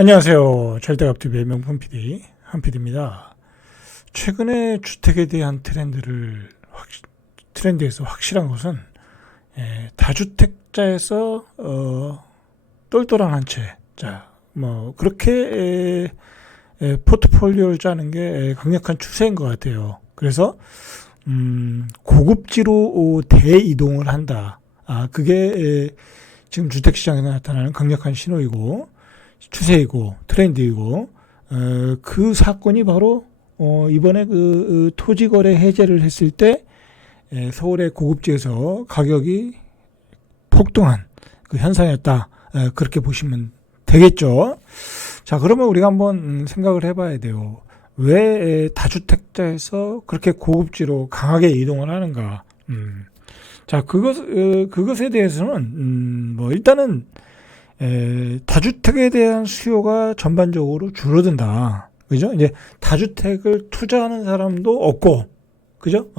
안녕하세요. 절대값TV의 명품 PD 한PD입니다. 최근에 주택에 대한 트렌드에서 확실한 것은 다주택자에서 똘똘한 한 채, 그렇게 포트폴리오를 짜는 게 강력한 추세인 것 같아요. 그래서 고급지로 대이동을 한다. 그게 지금 주택시장에 나타나는 강력한 신호이고 추세이고 트렌드이고 그 사건이 바로 이번에 그 토지거래 해제를 했을 때 서울의 고급지에서 가격이 폭등한 그 현상이었다. 그렇게 보시면 되겠죠. 자, 그러면 우리가 한번 생각을 해봐야 돼요. 왜 다주택자에서 그렇게 고급지로 강하게 이동을 하는가? 자, 그것에 대해서는 일단은 다주택에 대한 수요가 전반적으로 줄어든다. 그죠? 이제 다주택을 투자하는 사람도 없고, 그죠?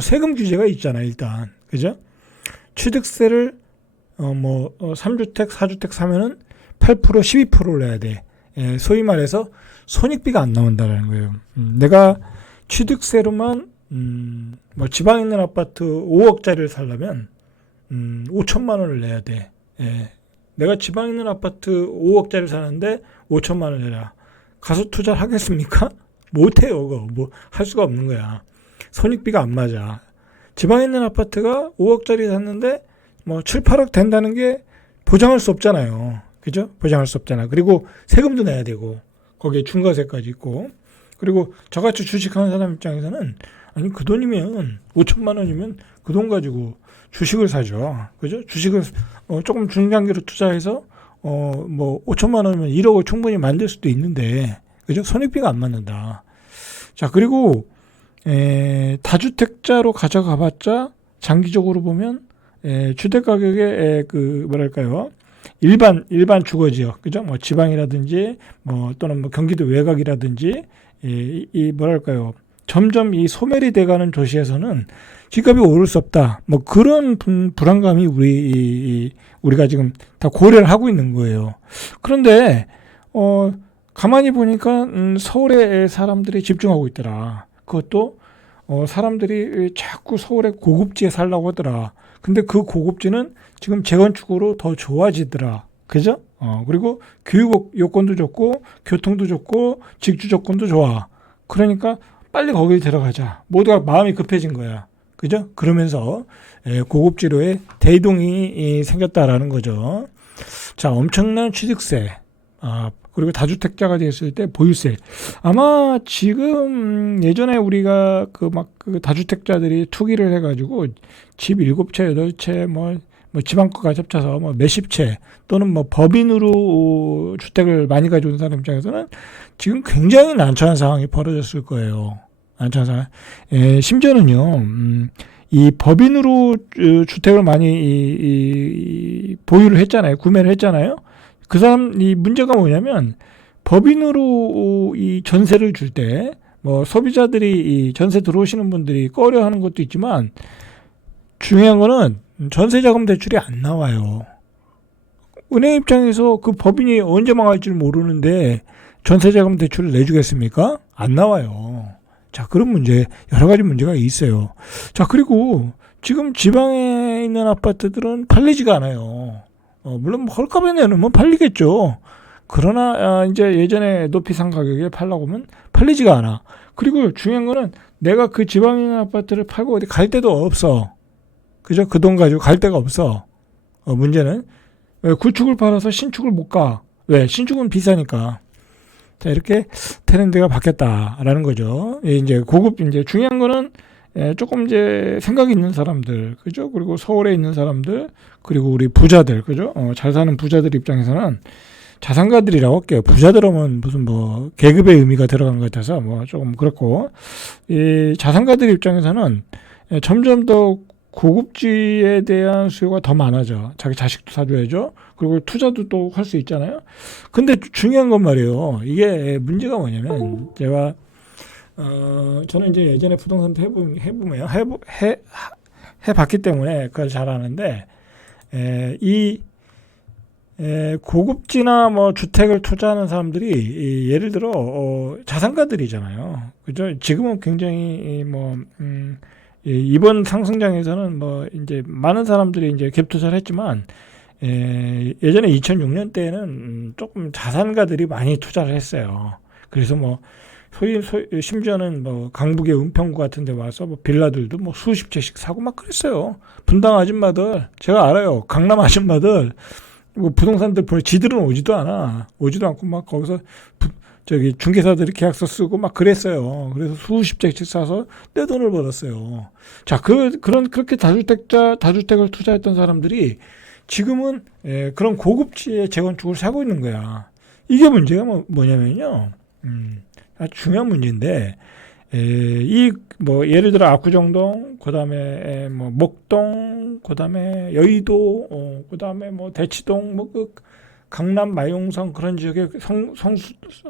세금 규제가 있잖아요, 일단. 그죠? 취득세를, 3주택, 4주택 사면은 8%, 12%를 내야 돼. 소위 말해서 손익비가 안 나온다는 거예요. 내가 취득세로만, 지방에 있는 아파트 5억짜리를 살려면, 5천만 원을 내야 돼. 내가 지방에 있는 아파트 5억짜리 사는데 5천만 원 내라. 가서 투자를 하겠습니까? 못해요. 그거 할 수가 없는 거야. 손익비가 안 맞아. 지방에 있는 아파트가 5억짜리 샀는데 7, 8억 된다는 게 보장할 수 없잖아요. 그죠? 보장할 수 없잖아. 그리고 세금도 내야 되고 거기에 중과세까지 있고, 그리고 저같이 주식하는 사람 입장에서는 아니 그 돈이면 5천만 원이면 그 돈 가지고 주식을 사죠. 그죠? 주식을 조금 중장기로 투자해서 5천만 원이면 1억을 충분히 만들 수도 있는데, 그죠? 손익비가 안 맞는다. 자, 그리고 다주택자로 가져가봤자 장기적으로 보면 주택 가격의 일반 주거지역, 그죠? 지방이라든지 또는 경기도 외곽이라든지 점점 이 소멸이 돼가는 도시에서는 집값이 오를 수 없다. 그런 불안감이 우리가 지금 다 고려를 하고 있는 거예요. 그런데 가만히 보니까 서울에 사람들이 집중하고 있더라. 그것도 사람들이 자꾸 서울의 고급지에 살려고 하더라. 근데 그 고급지는 지금 재건축으로 더 좋아지더라. 그죠? 그리고 교육 요건도 좋고 교통도 좋고 직주 조건도 좋아. 그러니까 빨리 거기 들어가자. 모두가 마음이 급해진 거야. 그죠? 그러면서 고급지로의 대이동이 생겼다라는 거죠. 자, 엄청난 취득세, 그리고 다주택자가 됐을 때 보유세. 아마 지금 예전에 우리가 그 다주택자들이 투기를 해가지고 집 7채, 8채, 지방권과 합쳐서 몇십 채 또는 법인으로 주택을 많이 가져온 사람 입장에서는 지금 굉장히 난처한 상황이 벌어졌을 거예요. 난처한 상황. 심지어는요, 이 법인으로 주택을 많이 보유를 했잖아요. 구매를 했잖아요. 그 사람, 이 문제가 뭐냐면, 법인으로 이 전세를 줄 때, 소비자들이 이 전세 들어오시는 분들이 꺼려 하는 것도 있지만, 중요한 거는 전세자금 대출이 안 나와요. 은행 입장에서 그 법인이 언제 망할지 모르는데 전세자금 대출을 내주겠습니까? 안 나와요. 자, 그런 문제, 여러 가지 문제가 있어요. 자, 그리고 지금 지방에 있는 아파트들은 팔리지가 않아요. 물론 헐값에 내놓으면 팔리겠죠. 그러나 이제 예전에 높이 산 가격에 팔라고 하면 팔리지가 않아. 그리고 중요한 거는 내가 그 지방에 있는 아파트를 팔고 어디 갈 데도 없어. 그죠? 그 돈 가지고 갈 데가 없어. 문제는 구축을 팔아서 신축을 못 가. 왜? 신축은 비싸니까. 자, 이렇게 트렌드가 바뀌었다라는 거죠. 이제 이제 중요한 거는 조금 이제 생각이 있는 사람들, 그죠? 그리고 서울에 있는 사람들, 그리고 우리 부자들, 그죠? 잘 사는 부자들 입장에서는 자산가들이라고 할게요. 부자들 하면 무슨 계급의 의미가 들어간 것 같아서 조금 그렇고, 이 자산가들 입장에서는 점점 더 고급지에 대한 수요가 더 많아져. 자기 자식도 사줘야죠. 그리고 투자도 또 할 수 있잖아요. 근데 중요한 건 말이에요. 이게 문제가 뭐냐면, 제가, 저는 이제 예전에 부동산도 해봤기 때문에 그걸 잘 아는데, 이 고급지나 뭐 주택을 투자하는 사람들이 예를 들어 자산가들이잖아요. 그죠? 지금은 굉장히 이번 상승장에서는 뭐 이제 많은 사람들이 이제 갭 투자를 했지만 예전에 2006년 때는 조금 자산가들이 많이 투자를 했어요. 그래서 뭐 심지어는 뭐 강북의 은평구 같은 데 와서 뭐 빌라들도 뭐 수십 채씩 사고 막 그랬어요. 분당 아줌마들, 제가 알아요. 강남 아줌마들, 뭐 부동산들 지들은 오지도 않고 막 거기서 저기 중개사들이 계약서 쓰고 막 그랬어요. 그래서 수십 채씩 사서 내 돈을 벌었어요. 자, 그렇게 다주택을 투자했던 사람들이 지금은 그런 고급지의 재건축을 사고 있는 거야. 이게 문제가 뭐냐면요. 아주 중요한 문제인데, 예를 들어 압구정동, 그 다음에 뭐 목동, 그 다음에 여의도, 그 다음에 뭐 대치동, 강남 마용성 그런 지역의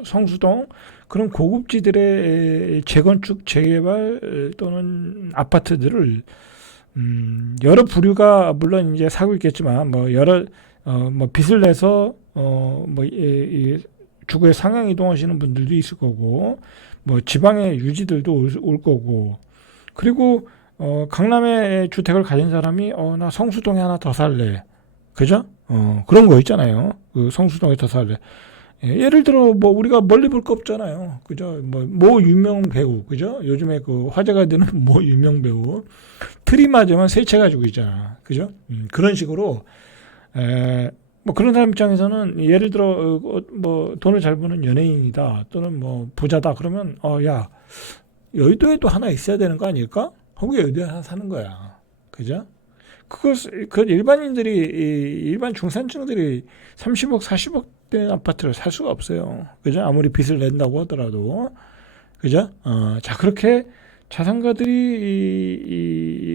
성수동, 그런 고급지들의 재건축, 재개발 또는 아파트들을, 여러 부류가 물론 이제 사고 있겠지만, 빚을 내서, 주거에 상향 이동하시는 분들도 있을 거고, 뭐 지방의 유지들도 올 거고, 그리고 강남에 주택을 가진 사람이 나 성수동에 하나 더 살래, 그죠? 그런 거 있잖아요. 그 성수동에 더 살래. 예를 들어 뭐 우리가 멀리 볼 거 없잖아요, 그죠? 뭐 유명 배우, 그죠? 요즘에 그 화제가 되는 뭐 유명 배우 트리마저만 세 채 가지고 있잖아, 그죠? 그런 식으로 뭐 그런 사람 입장에서는 예를 들어 뭐 돈을 잘 버는 연예인이다 또는 뭐 부자다 그러면 야, 여의도에도 하나 있어야 되는 거 아닐까? 하고 여의도에 하나 사는 거야, 그죠? 그 일반 중산층들이 30억 40억 대 아파트를 살 수가 없어요, 그죠? 아무리 빚을 낸다고 하더라도, 그죠? 자, 그렇게 자산가들이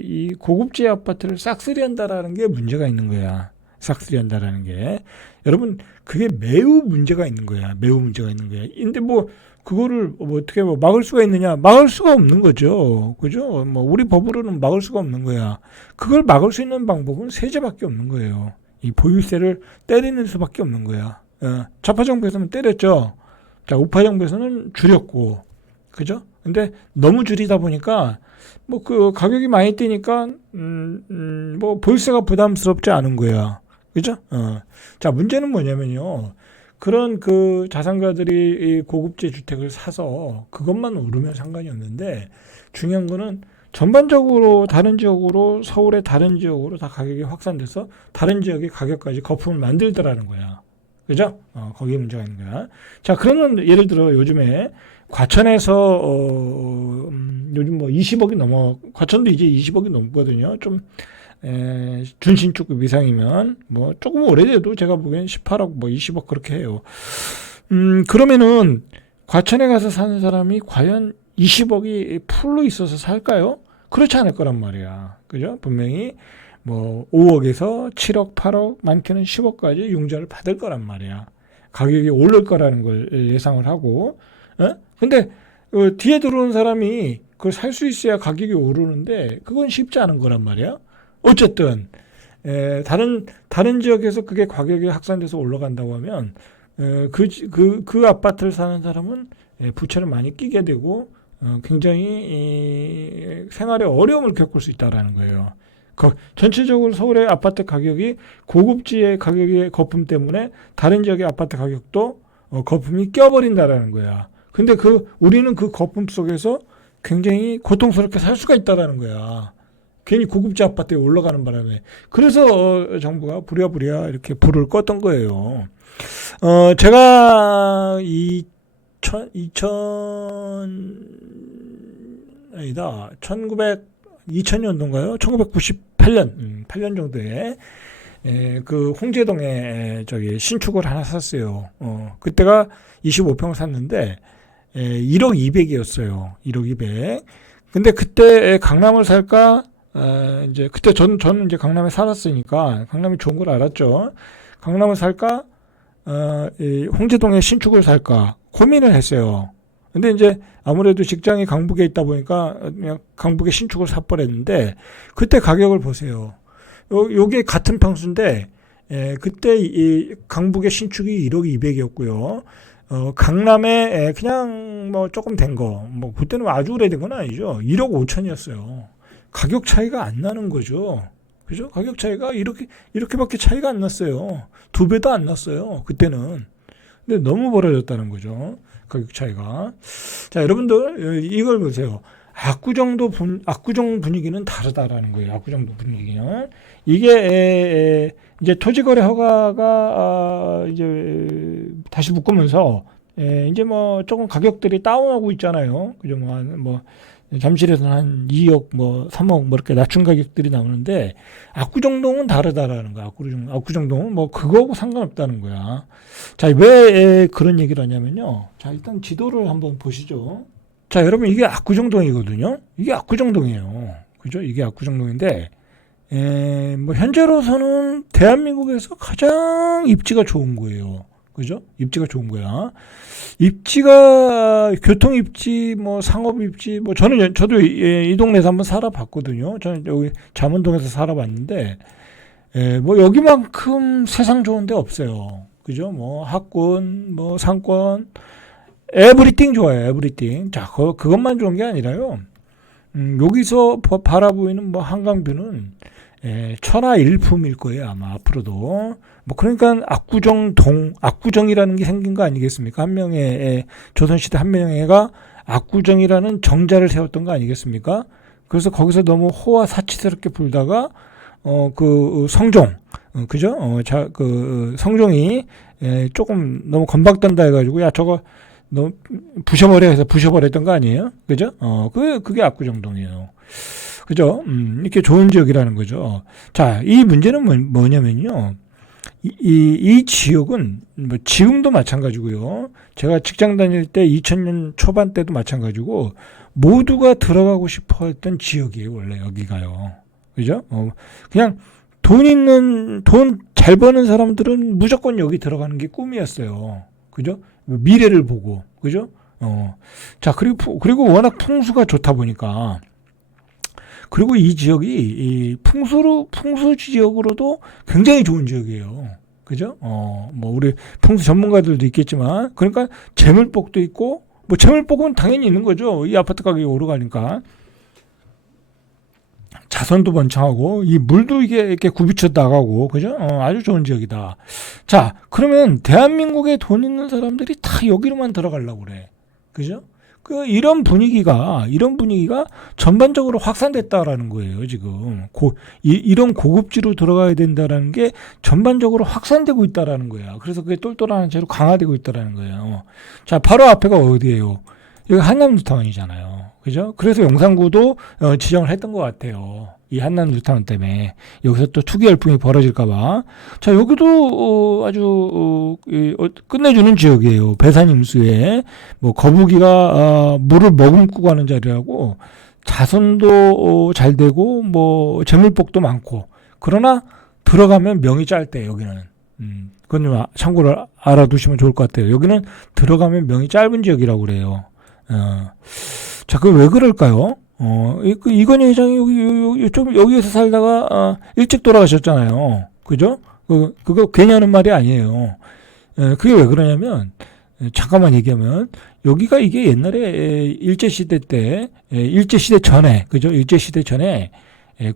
이 고급지 아파트를 싹쓸이 한다라는 게 문제가 있는 거야. 싹쓸이 한다라는 게. 여러분, 그게 매우 문제가 있는 거야. 매우 문제가 있는 거야. 근데 뭐, 그거를 어떻게 막을 수가 있느냐? 막을 수가 없는 거죠. 그죠? 뭐, 우리 법으로는 막을 수가 없는 거야. 그걸 막을 수 있는 방법은 세제밖에 없는 거예요. 이 보유세를 때리는 수밖에 없는 거야. 좌파 정부에서는 때렸죠. 자, 우파 정부에서는 줄였고. 그죠? 근데 너무 줄이다 보니까 뭐 그 가격이 많이 뛰니까 뭐 보유세가 부담스럽지 않은 거야. 그죠? 자, 문제는 뭐냐면요. 그런 그 자산가들이 이 고급지 주택을 사서 그것만 오르면 상관이 없는데, 중요한 거는 전반적으로 다른 지역으로, 서울의 다른 지역으로 다 가격이 확산돼서 다른 지역의 가격까지 거품을 만들더라는 거야. 그죠? 거기에 문제가 있는 거야. 자, 그러면 예를 들어 요즘에 과천에서 요즘 뭐 20억이 넘어, 과천도 이제 20억이 넘거든요. 좀 준신축급 이상이면 뭐 조금 오래돼도 제가 보기엔 18억 뭐 20억 그렇게 해요. 그러면은 과천에 가서 사는 사람이 과연 20억이 풀로 있어서 살까요? 그렇지 않을 거란 말이야. 그죠? 분명히 뭐 5억에서 7억, 8억, 많게는 10억까지 융자를 받을 거란 말이야. 가격이 오를 거라는 걸 예상을 하고, 근데 뒤에 들어온 사람이 그걸 살 수 있어야 가격이 오르는데 그건 쉽지 않은 거란 말이야. 어쨌든 다른 지역에서 그게 가격이 확산돼서 올라간다고 하면 그 아파트를 사는 사람은 부채를 많이 끼게 되고 굉장히 생활에 어려움을 겪을 수 있다라는 거예요. 전체적으로 서울의 아파트 가격이 고급지의 가격의 거품 때문에 다른 지역의 아파트 가격도 거품이 껴버린다라는 거야. 근데 우리는 그 거품 속에서 굉장히 고통스럽게 살 수가 있다라는 거야. 괜히 고급지 아파트에 올라가는 바람에. 그래서 정부가 부랴부랴 이렇게 불을 껐던 거예요. 제가 2000년도인가요? 1998년, 8년 정도에 그 홍제동에 저기 신축을 하나 샀어요. 그때가 25평을 샀는데 1억 2백이었어요. 1억 2백. 근데 그때 강남을 살까? 이제 그때 저는 이제 강남에 살았으니까 강남이 좋은 걸 알았죠. 강남을 살까? 이 홍제동에 신축을 살까? 고민을 했어요. 근데 이제 아무래도 직장이 강북에 있다 보니까 그냥 강북에 신축을 사버렸는데, 그때 가격을 보세요. 요게 같은 평수인데 그때 이 강북의 신축이 1억 2백이었고요. 강남에 그냥 뭐 조금 된 거, 뭐 그때는 아주 오래된 건 아니죠. 1억 5천이었어요. 가격 차이가 안 나는 거죠. 그죠? 가격 차이가 이렇게밖에 차이가 안 났어요. 2배도 안 났어요. 그때는. 근데 너무 벌어졌다는 거죠. 가격 차이가. 자, 여러분들, 이걸 보세요. 압구정 분위기는 다르다라는 거예요. 압구정도 분위기는. 이게, 이제 토지거래 허가가, 이제, 다시 묶으면서, 이제 뭐, 조금 가격들이 다운하고 있잖아요. 그죠? 잠실에서는 한 2억, 3억, 이렇게 낮춘 가격들이 나오는데, 압구정동은 다르다라는 거야. 압구정동은 그거하고 상관없다는 거야. 자, 왜 그런 얘기를 하냐면요. 자, 일단 지도를 한번 보시죠. 자, 여러분, 이게 압구정동이거든요. 이게 압구정동이에요. 그죠? 이게 압구정동인데, 현재로서는 대한민국에서 가장 입지가 좋은 거예요. 그죠? 입지가 좋은 거야. 입지가, 교통 입지, 상업 입지, 저도 이 동네에서 한번 살아봤거든요. 저는 여기 잠원동에서 살아봤는데, 여기만큼 세상 좋은 데 없어요. 그죠? 학군, 상권, 에브리띵 좋아요, 에브리띵. 자, 그것만 좋은 게 아니라요. 여기서 바라보이는 한강뷰는 천하일품일 거예요, 아마 앞으로도. 그러니까 압구정이라는 게 생긴 거 아니겠습니까? 조선시대 한명회가 압구정이라는 정자를 세웠던 거 아니겠습니까? 그래서 거기서 너무 호화 사치스럽게 불다가, 성종, 그죠? 성종이, 조금 너무 건박던다 해가지고, 야, 저거, 너 부셔버려 해서 부셔버렸던 거 아니에요? 그죠? 그게 압구정동이에요. 그죠? 이렇게 좋은 지역이라는 거죠. 자, 이 문제는 뭐냐면요. 이 지역은 지금도 마찬가지고요. 제가 직장 다닐 때 2000년 초반 때도 마찬가지고 모두가 들어가고 싶어 했던 지역이에요. 원래 여기가요. 그죠? 그냥 돈 잘 버는 사람들은 무조건 여기 들어가는 게 꿈이었어요. 그죠? 미래를 보고. 그죠? 자, 그리고 워낙 풍수가 좋다 보니까 그리고 이 지역이 이 풍수 지역으로도 굉장히 좋은 지역이에요. 그죠? 우리 풍수 전문가들도 있겠지만, 그러니까 재물복도 있고, 재물복은 당연히 있는 거죠. 이 아파트 가격이 오르가니까. 자선도 번창하고, 이 물도 이렇게 굽이쳐 나가고, 그죠? 아주 좋은 지역이다. 자, 그러면 대한민국에 돈 있는 사람들이 다 여기로만 들어가려고 그래. 그죠? 이런 분위기가 전반적으로 확산됐다라는 거예요, 지금. 이런 고급지로 들어가야 된다라는 게 전반적으로 확산되고 있다라는 거야. 그래서 그게 똘똘한 채로 강화되고 있다라는 거예요. 자, 바로 앞에가 어디예요? 여기 한남뉴타운이잖아요. 그죠? 그래서 용산구도 지정을 했던 것 같아요. 이 한남뉴타운 때문에. 여기서 또 투기 열풍이 벌어질까봐. 자, 여기도 아주 끝내주는 지역이에요. 배산임수에 거북이가 물을 머금고 가는 자리라고 자선도 잘 되고 재물복도 많고. 그러나 들어가면 명이 짧대, 여기는. 그건 좀 참고로 알아두시면 좋을 것 같아요. 여기는 들어가면 명이 짧은 지역이라고 그래요. 자, 그게 왜 그럴까요? 이건희 회장이 여기에서 살다가, 일찍 돌아가셨잖아요. 그죠? 그거 괜히 하는 말이 아니에요. 그게 왜 그러냐면, 잠깐만 얘기하면, 여기가 이게 옛날에 일제시대 전에, 그죠? 일제시대 전에,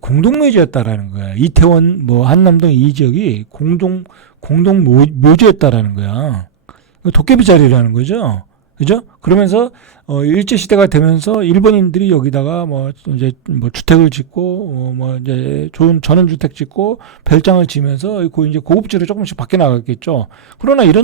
공동묘지였다라는 거야. 이태원, 한남동 이 지역이 공동 묘지였다라는 거야. 도깨비 자리라는 거죠. 그죠? 그러면서 일제시대가 되면서 일본인들이 여기다가 이제 주택을 짓고 이제 좋은 전원주택 짓고 별장을 지면서 이제 고급지로 조금씩 바뀌어 나갔겠죠. 그러나 이런